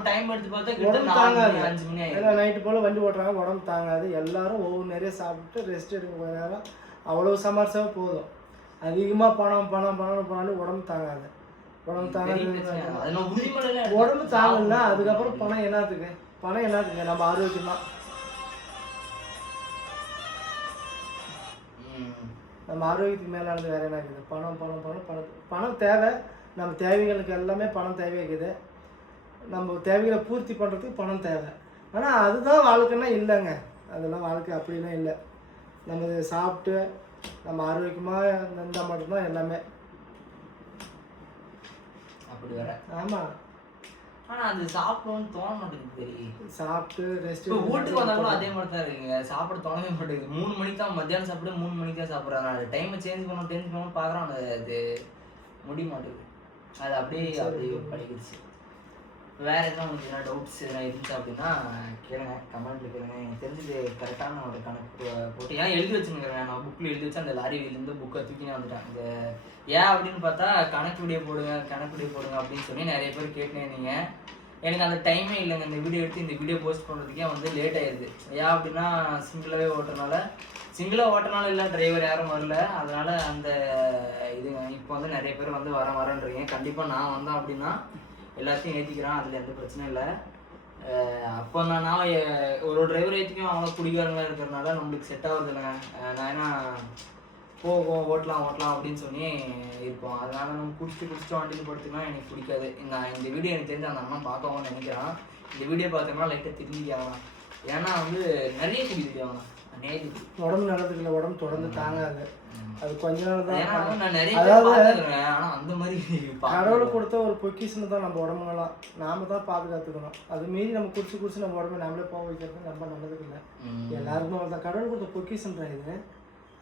டைம் எடுத்து பார்த்தா கிட்ட 5 மணி ஆயிடும். நைட்டு போல வண்டி ஓட்டுறாங்க, உடம்பு தாங்காது. எல்லாரும் ஒவ்வொரு நிறைய சாப்பிட்டு ரெஸ்ட் எடுக்க கொஞ்ச நேரம், அவ்வளவு சமாளிச்சாவே போதும். அதிகமாக பணம் போனாலும் உடம்பு தாங்காது. உடம்பு தாங்கல, அதுக்கப்புறம் பணம் என்னத்துக்கு? நம்ம ஆரோக்கியம் தான். நம்ம ஆரோக்கியத்துக்கு மேலானது வேற என்ன இருக்குது? பணம் தேவை. நம்ம தேவைகளுக்கு எல்லாமே பணம் தேவைக்குது. நம்ம தேவைகளை பூர்த்தி பண்ணுறதுக்கு பணம் தேவை. ஆனால் அதுதான் வாழ்க்கைன்னா இல்லைங்க. அதெல்லாம் வாழ்க்கை அப்படிலாம் இல்லை. நம்ம சாப்பிட்டு நம்ம ஆரோக்கியமாக இருந்தால் மட்டும்தான் எல்லாமே. அப்படி வர ஆமாம். ஆனால் அது சாப்பிடணும்னு தோண மாட்டேங்குது. தெரியும், சாப்பிட்டு ரெஸ்ட். இப்போ வீட்டுக்கு வந்தாலும் அதே மாதிரி தான் இருக்குங்க. சாப்பிட தோணவே மாட்டேங்குது. 3 மணிக்கு தான் மத்தியானம் சாப்பிட, 3 மணிக்கு தான் சாப்பிட்றாங்க. அது டைமை சேஞ்ச் பண்ணணும் பார்க்குறோம், அது முடிய மாட்டேங்குது. அது அப்படியே படிக்கிடுச்சு. வேறு எதுவும் உங்களுக்கு என்ன டவுட்ஸ் எதனா இருந்துச்சு அப்படின்னா கேளுங்க, கமெண்ட்டில் கேளுங்க. எனக்கு தெரிஞ்சது கரெக்டான ஒரு கணக்கு போட்டு ஏன் எழுதி வச்சுருக்கிறேன். நான் புக்கில் எழுதி வச்சு அந்த லாரியிலேருந்து புக்கை தூக்கினே வந்துட்டேன். இந்த ஏன் அப்படின்னு பார்த்தா கணக்கு வீடியோ போடுங்க அப்படின்னு சொல்லி நிறைய பேர் கேட்டுனே இருந்தீங்க. எனக்கு அந்த டைமே இல்லைங்க. இந்த வீடியோ எடுத்து இந்த வீடியோ போஸ்ட் பண்ணுறதுக்கே வந்து லேட் ஆயிடுது. ஏன் அப்படின்னா சிங்கிளாக ஓட்டுறனால இல்லை, டிரைவர் யாரும் வரல. அதனால் அந்த இதுங்க இப்போ வந்து நிறைய பேர் வந்து வரேன்றீங்க. கண்டிப்பாக நான் வந்தேன் அப்படின்னா எல்லாத்தையும் ஏற்றிக்கிறேன், அதில் எந்த பிரச்சனையும் இல்லை. அப்போ நான் ஒரு டிரைவர் ஏற்றிக்கும், அவங்கள குடிக்காரங்களாக இருக்கிறதுனால நம்மளுக்கு செட் ஆகுறது இல்லைங்க. நான் ஏன்னா போகும் ஓட்டலாம் அப்படின்னு சொல்லி இருப்போம். அதனால நம்ம குடிச்சிட்டு வண்டியில் படுத்துக்கலாம் எனக்கு பிடிக்காது. இந்த வீடியோ எனக்கு தெரிஞ்சு அந்த அண்ணன் பார்க்கவும் நினைக்கிறான். இந்த வீடியோ பார்த்தோம்னா லைட்டாக திரும்பிக்கலாம். ஏன்னா வந்து நிறைய குடிக்கிறாங்க. உடம்பு நல்லதுக்கு இல்லை, உடம்பு தொடர்ந்து தாங்காது. அது கொஞ்ச நாள் தான். அந்த மாதிரி கடவுள் கொடுத்த ஒரு பொக்கிஷன் தான் நம்ம உடம்புலாம். நாம தான் பாதுகாத்துக்கணும். அது மீறி நம்ம குடிச்சு நம்ம உடம்பு நம்மளே போக வைக்கிறது ரொம்ப நல்லதுக்கு இல்லை. எல்லாருக்குமே தான் கடவுள் கொடுத்த பொக்கிஷன் தான் இது.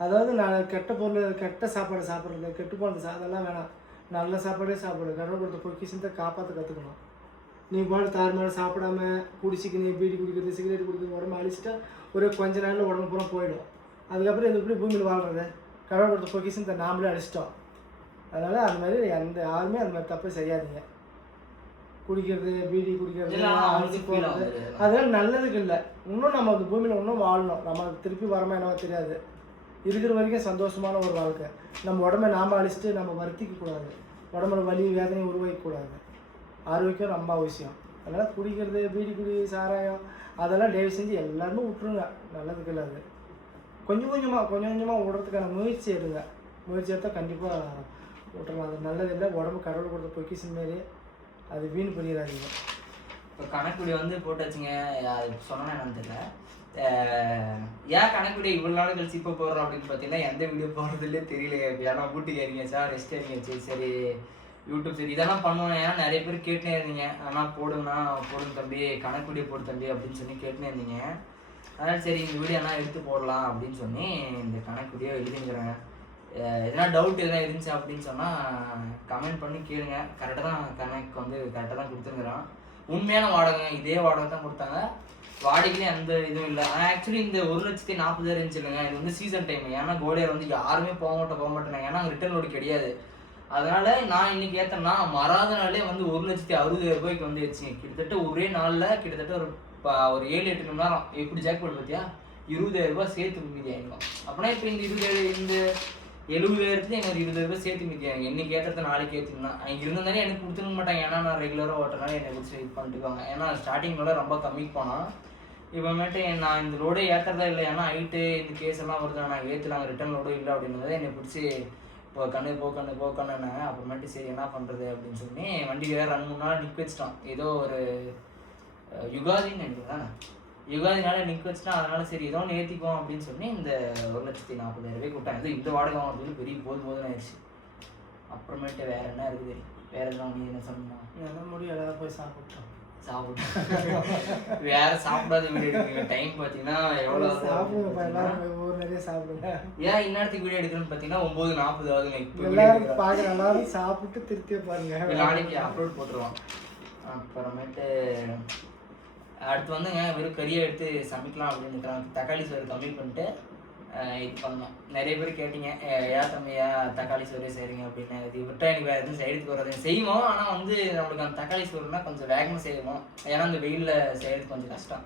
அதாவது நான் கெட்ட பொருள், கெட்ட சாப்பாடு சாப்பிட்றது, கெட்டு போனது அதெல்லாம் வேணாம். நல்ல சாப்பாடே சாப்பிடு. கடவுள் கொடுத்த பொக்கிஷத்தை காப்பாற்ற கற்றுக்கணும். நீ போல தாறுமாறு சாப்பிடாம குடிச்சிக்கினு பீடி குடிக்கிறது, சிகரெட் குடிக்கிறது, உடம்பு அழிச்சிட்டா ஒரு கொஞ்ச நாளில் உடம்பு பூரா போயிடும். அதுக்கப்புறம் இது எப்படி பூமியில் வாழ்றது? கடவுள் கொடுத்த பொக்கிஷத்தை நாமளே அழிச்சிட்டோம். அதனால் அது மாதிரி யாருமே அந்த மாதிரி தப்பே செய்யாதீங்க. குடிக்கிறது, பீடி குடிக்கிறது, அழிச்சு போகிறது அதெல்லாம் நல்லதுக்கு இல்லை. இன்னும் நம்ம அந்த பூமியில் இன்னும் வாழணும். நம்ம திருப்பி வரமா என்னவோ தெரியாது. இருக்கிற வரைக்கும் சந்தோஷமான ஒரு வாழ்க்கை. நம்ம உடம்பை நாம் அழிச்சிட்டு நம்ம வருத்திக்கக்கூடாது. உடம்புல வலி வேதனை உருவாக்கக்கூடாது. ஆரோக்கியம் ரொம்ப அவசியம். அதனால் குடிக்கிறது, பீடி குடி, சாராயம் அதெல்லாம் தயவு செஞ்சு எல்லாருமே விட்டுருங்க. நல்லதுக்கு இல்லை. அது கொஞ்சம் கொஞ்சமாக விடுறதுக்கான முயற்சி எடுங்க. முயற்சி எடுத்தால் கண்டிப்பாக விட்டுறலாம். அது நல்லதில்லை. உடம்பு கடவுள் கொடுத்த பொக்கிஷன் மாரி அது வீண் பண்ணிடாதீங்க. இப்போ கணக்குடி வந்து போட்டாச்சுங்க. அது சொன்னா என்னன்னு தெரியல. ஏன் கணக்குடி இவ்வளோ நாள் கழிச்சு இப்போ போடுறோம் அப்படின்னு பார்த்தீங்கன்னா எந்த வீடியோ போடுறதுலேயே தெரியல. ஏன்னா வீட்டுக்கு இறங்கியாச்சா, ரெஸ்ட் இறங்கியாச்சு, சரி யூடியூப் சரி இதெல்லாம் பண்ணுவேன். ஏன்னா நிறைய பேர் கேட்டுனே இருந்தீங்க, ஆனால் போடுங்கண்ணா போடுங்க தம்பி, கணக்கு வீடியோ போடு தம்பி அப்படின்னு சொல்லி கேட்டுனே இருந்தீங்க. அதனால் சரி இந்த வீடியோ எல்லாம் எடுத்து போடலாம் அப்படின்னு சொல்லி இந்த கணக்கு வீடியோ எழுதிங்கிறேங்க. எதனா டவுட் எதனா இருந்துச்சு அப்படின்னு சொன்னால் கமெண்ட் பண்ணி கேளுங்க. கரெக்டாக தான் கணக்கு வந்து கரெக்டாக தான் கொடுத்துருக்குறான். உண்மையான வாடகை இதே வாடகை தான் கொடுத்தாங்க, வாடகையிலே எந்த இதுவும் இல்லை. ஆக்சுவலி இந்த 1,40,000 இருந்துச்சு இல்லைங்க, இது வந்து சீசன் டைம். ஏன்னா கோலியார் வந்து யாருமே போக மாட்டேனாங்க, ஏன்னா அங்கே ரிட்டர்ன் லோடு கிடையாது. அதனால நான் இன்னைக்கு ஏற்றேன்னா மறாத நாளே வந்து 1,60,000 வந்து வச்சுங்க. கிட்டத்தட்ட ஒரே நாளில் கிட்டத்தட்ட ஒரு 7-8 மணி நேரம் எப்படி ஜாக்பாட் பார்த்தியா 20,000 சேர்த்து மீதி ஆகிடும். அப்படின்னா இப்போ இந்த 70,000 எனக்கு 20,000 சேர்த்து மீதி ஆகிங்க. இன்னைக்கு ஏற்றுறது நாளைக்கு ஏற்றுனா அங்கே இருந்தாலே எனக்கு கொடுத்துக்க மாட்டாங்க. ஏன்னா நான் ரெகுலராக ஓட்டுறதுனால என்னை பிடிச்சி இது பண்ணிட்டுவாங்க. ஏன்னா ஸ்டார்டிங்கோட ரொம்ப கம்மிக்கு போனால் இப்போமேட்டு நான் இந்த லோடே ஏற்றுறதா இல்லை. ஏன்னா ஹைட்டு இந்த கேஸ் எல்லாம் வருது, நான் ஏற்றுலாங்க ரிட்டர்ன் லோடும் இல்லை அப்படின்றது என்னை பிடிச்சி இப்போ கண்ணுனாங்க. அப்புறமேட்டு சரி என்ன பண்ணுறது அப்படின்னு சொல்லி வண்டி வேறு 2-3 நாள் நிற்க வச்சிட்டான். ஏதோ ஒரு யுகாதின்னு நினைக்கிறேன், யுகாதினால நிற்க வச்சுட்டான். அதனால சரி ஏதோ ஒன்று ஏற்றிக்குவோம் அப்படின்னு சொல்லி இந்த 1,40,000 கூட்டாங்க. இது இந்த வாடகை வாங்குறதுக்கு பெரிய போதுன்னு ஆயிடுச்சு. அப்புறமேட்டு வேறு என்ன இருக்குது, வேறு எதுவும் நீ என்ன சொன்னா முடியும் எல்லாரும் போய் சாப்பிட்டோம். வேற சாப்பிடாத வீடியோ எடுக்குங்க. டைம் பார்த்தீங்கன்னா எவ்வளோ நிறைய சாப்பிடுங்க. ஏன் இந்நேரத்துக்கு வீடியோ எடுக்கிறேன்னு பார்த்தீங்கன்னா 9:40 ஆகுதுங்க. இப்போ எல்லாரும் பார்க்குற எல்லாரும் சாப்பிட்டு திருப்தியாக பாருங்க. நாளைக்கு அப்லோட் போட்டுருவோம். அப்புறமேட்டு அடுத்து வந்துங்க வெறும் கறியை எடுத்து சமைக்கலாம் அப்படின்னு இருக்கிறாங்க. தக்காளி சோறு கம்மி பண்ணிட்டு இது பண்ணோம். நிறைய பேர் கேட்டீங்க ஏன் தம்பியா தக்காளி சோறு செய்கிறீங்க அப்படின்னு. இது விட்டால் எனக்கு வேறு எதுவும் செய்கிறதுக்கு வராது, செய்வோம். ஆனால் வந்து நம்மளுக்கு அந்த தக்காளி சோறுனா கொஞ்சம் வேகமாக செய்வோம். ஏன்னா அந்த வெயிலில் செய்கிறது கொஞ்சம் கஷ்டம்.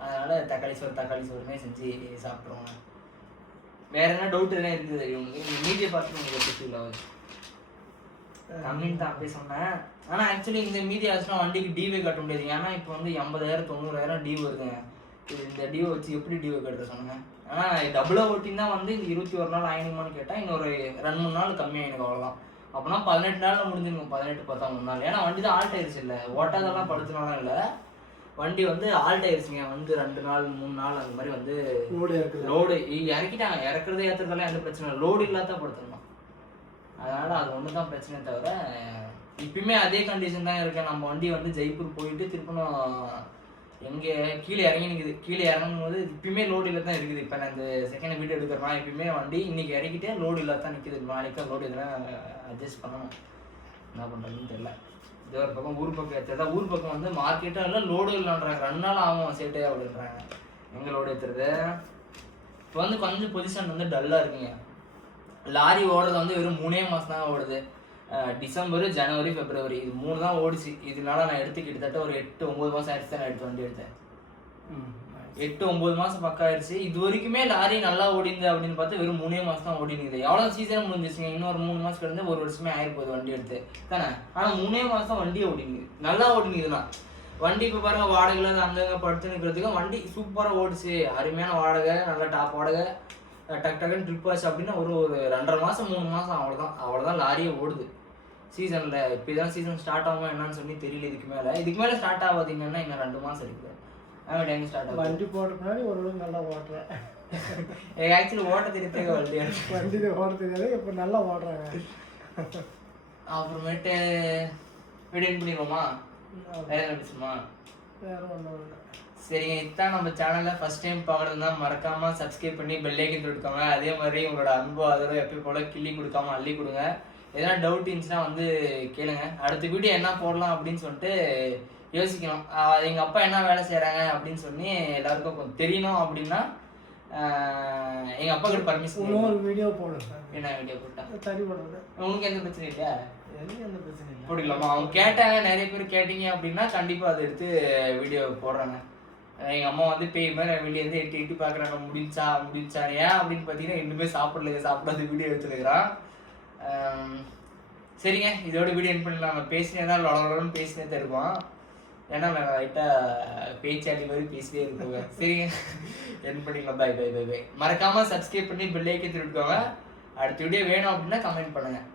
அதனால் தக்காளி சோறுமே செஞ்சு சாப்பிட்ருவோங்க. வேறு என்ன டவுட் எதுனா இருக்குது இவங்களுக்கு மீடியை பார்த்து உங்களுக்கு எப்படி ஃபீல் ஆகுது கம்மின்னு தான் அப்படி சொன்னேன். ஆனால் ஆக்சுவலி இந்த மீதி ஆச்சுன்னா வண்டிக்கு டிவே கட்ட முடியாது. ஏன்னா இப்போ வந்து 80,000-90,000 டிவ் வருதுங்க. இந்த டிவை வச்சு எப்படி டிவை கட்டுற சொன்னாங்க. ஆனால் டபுளாக ஓட்டின்னு தான் வந்து இந்த 21 நாள் ஆயினுமான்னு கேட்டால் இன்னொரு 2-3 நாள் கம்மியாகினுக்கு அவ்வளோதான். அப்படின்னா 18 நாளில் முடிஞ்சிருக்கும், 18-19 நாள். ஏன்னா வண்டி தான் ஆல்ட் ஆயிடுச்சு இல்லை, ஓட்டாதெல்லாம் படுத்தினாலும் இல்லை, வண்டி வந்து ஆல்ட் ஆயிடுச்சுங்க. வந்து 2 நாள் 3 நாள் அந்த மாதிரி வந்து லோடு இறக்கிட்டாங்க. இறக்குறதே ஏற்றுறதெல்லாம் எந்த பிரச்சனை இல்லை, லோடு இல்லாத படுத்தணும். அதனால் அது ஒன்று தான் பிரச்சனையே தவிர இப்பயுமே அதே கண்டிஷன் தான் இருக்கேன். நம்ம வண்டி வந்து ஜெய்ப்பூர் போயிட்டு திருப்பணும் எங்கே கீழே இறங்கி நிற்குது. கீழே இறங்கும் போது இப்பயுமே லோடு இல்லை தான் இருக்குது. இப்போ நான் இந்த செகண்ட் வீடியோ எடுக்கிறேன்னா இப்பயுமே வண்டி இன்றைக்கி இறக்கிட்டே லோடு இல்லாத தான் நிற்கிது. நாளைக்கு லோடு எதுனா அட்ஜஸ்ட் பண்ணணும், என்ன பண்ணுறதுன்னு தெரியல. இது ஒரு பக்கம் ஊர் பக்கம் ஏற்றுறதா, ஊர் பக்கம் வந்து மார்க்கெட்டும் இல்லை லோடும் இல்லைன்றாங்க. 2 நாள் ஆகும் சேட்டே அப்படின்றாங்க. எங்கே லோடு ஏற்றுறது இப்போ வந்து கொஞ்சம் பொசிஷன் வந்து டல்லாக இருக்குங்க. லாரி ஓடுறது வந்து வெறும் 3 மாதம் தான் ஓடுது. டிசம்பர், ஜனவரி, பிப்ரவரி இது 3 தான் ஓடிச்சு. இதனால நான் எடுத்து கிட்டத்தட்ட ஒரு 8-9 மாதம் ஆயிடுச்சு தான் நான் எடுத்து வண்டி எடுத்தேன். 8-9 மாதம் பக்கம் ஆயிடுச்சு. இது வரைக்குமே லாரி நல்லா ஓடிந்து அப்படின்னு பார்த்தா வெறும் 3 மாதம் தான் ஓடினுது. எவ்வளோ சீசன் முடிஞ்சிச்சுங்க, இன்னொரு 3 மாதம் கிடந்து 1 வருஷமே ஆயிருக்கு வண்டி எடுத்து தானே. ஆனால் 3 மாதம் தான் வண்டியை ஓடினுது, நல்லா ஓடினுதுன்னா. வண்டி இப்போ பாருங்க வாடகையில் அங்கங்கே படுத்து நிற்கிறதுக்கு வண்டி சூப்பராக ஓடிச்சு. அருமையான வாடகை, நல்ல டாப் வாடகை, டக் டக்குன்னு ட்ரிப் ஆச்சு அப்படின்னா ஒரு 2.5 மாதம் 3 மாதம் அவ்வளோதான் லாரியே ஓடுது சீசனில். இப்போ இதான் சீசன் ஸ்டார்ட் ஆகும் என்னன்னு சொல்லி தெரியல. இதுக்கு மேலே ஸ்டார்ட் ஆகாதீங்கன்னா இன்னும் 2 மாதம் இருக்குது. டைம் ஸ்டார்ட் ஆகும். வண்டி போட்ட முன்னாடி ஓரளவுக்கு நல்லா ஓட்டுறேன். எனக்கு ஆக்சுவலி ஓட்ட தெரியுது வண்டி ஓட்ட தெரியாது, இப்போ நல்லா ஓடுறாங்க. அப்புறமேட்டு வீடியோ பண்ணிடுவோமா, வேற என்ன பேசுமா? வேறு ஒன்றும் இல்லை. சரிங்க, இதுதான் நம்ம சேனலில் ஃபஸ்ட் டைம் பார்க்குறதுனா மறக்காமல் சப்ஸ்கிரைப் பண்ணி பெல் ஐக்கன் தொட்டுக்கோங்க. அதே மாதிரி உங்களோட அன்பு ஆதரவு எப்பயும் போல் கிள்ளி கொடுக்காம அள்ளி கொடுங்க. எதனா டவுட் இருந்துச்சுன்னா வந்து கேளுங்க. அடுத்த வீடியோ என்ன போடலாம் அப்படின்னு சொல்லிட்டு யோசிக்கணும். எங்கள் அப்பா என்ன வேலை செய்கிறாங்க அப்படின்னு சொல்லி எல்லாருக்கும் கொஞ்சம் தெரியணும். அப்படின்னா எங்கள் அப்பா கிட்ட பர்மிஷன் ஒரு வீடியோ போடுங்க. என்ன வீடியோ போட்டா சரி போடுறது உங்களுக்கு எந்த பிரச்சனை இல்லையா? எந்த பிரச்சனை இல்லை, போட்டுக்கலாமா? அவங்க கேட்டாங்க, நிறைய பேர் கேட்டீங்க அப்படின்னா கண்டிப்பாக அதை எடுத்து வீடியோ போடுறாங்க. எங்கள் அம்மா வந்து பேய் மாதிரி வெளியே இருந்து எட்டி பார்க்குறாங்க, முடிஞ்சா ஏன் அப்படின்னு பார்த்தீங்கன்னா இன்னுமே சாப்பிடாத வீடியோ எடுத்துருக்கிறான். சரிங்க, இதோட வீடியோ என் பண்ணலாம். நம்ம பேசினே தான் லொடன்னு பேசினே தான் இருப்போம். ஏன்னா நான் லைட்டாக பேச்சாளி மாதிரி பேசிட்டே இருக்கோங்க. சரிங்க, என் பண்ணிக்கலாம். பை. மறக்காமல் சப்ஸ்கிரைப் பண்ணி பெல் ஐக்கன் திருட்டுக்கோங்க. அடுத்த வீடியோ வேணும் அப்படின்னா கமெண்ட் பண்ணுங்கள்.